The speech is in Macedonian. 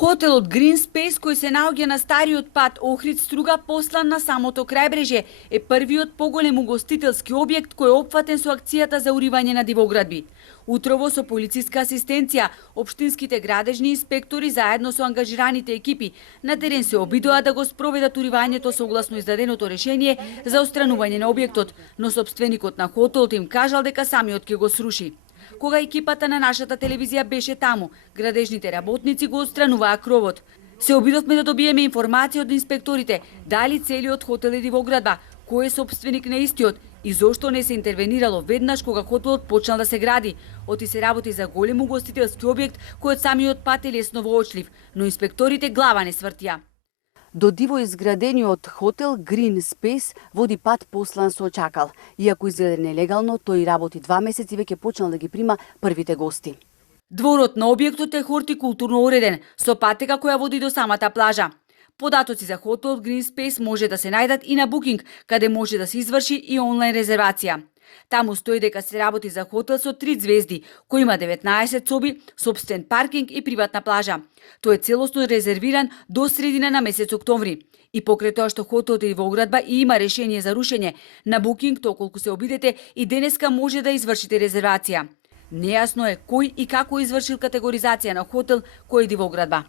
Хотелот Green Space, кој се наоѓа на стариот пат Охрид-Струга послан на самото крајбрежје, е првиот поголем угостителски објект кој е опфатен со акцијата за уривање на дивоградби. Утрово со полициска асистенција, општинските градежни инспектори заедно со ангажираните екипи на терен се обидоа да го спроведат уривањето согласно издаденото решение за отстранување на објектот, но сопственикот на хотелот им кажал дека самиот ќе го сруши. Кога екипата на нашата телевизија беше таму, градежните работници го отстрануваа кровот. Се обидовме да добиеме информација од инспекторите дали целиот хотел е дивоградба, кој е сопственик на истиот и зошто не се интервенирало веднаш кога хотелот почнал да се гради. Оти се работи за голем угостителски објект кој од самиот пат е лесно воочлив, но инспекторите глава не свртија. До диво изградениот хотел Green Space води пат послан со чакал. Иако изгледа нелегално, тој работи 2 месеци веќе почнал да ги прима првите гости. Дворот на објектот е хортикултурно уреден, со патека која води до самата плажа. Податоци за хотелот Green Space може да се најдат и на Booking, каде може да се изврши и онлайн резервација. Таму стои дека се работи за хотел со 3 звезди, кој има 19 соби, сопствен паркинг и приватна плажа. Тој е целосно резервиран до средина на месец октомври. И покрај тоа што хотелот е во оградба и има решение за рушење, на Booking, толку се обидете, и денеска може да извршите резервација. Нејасно е кој и како извршил категоризација на хотел кој е во оградба.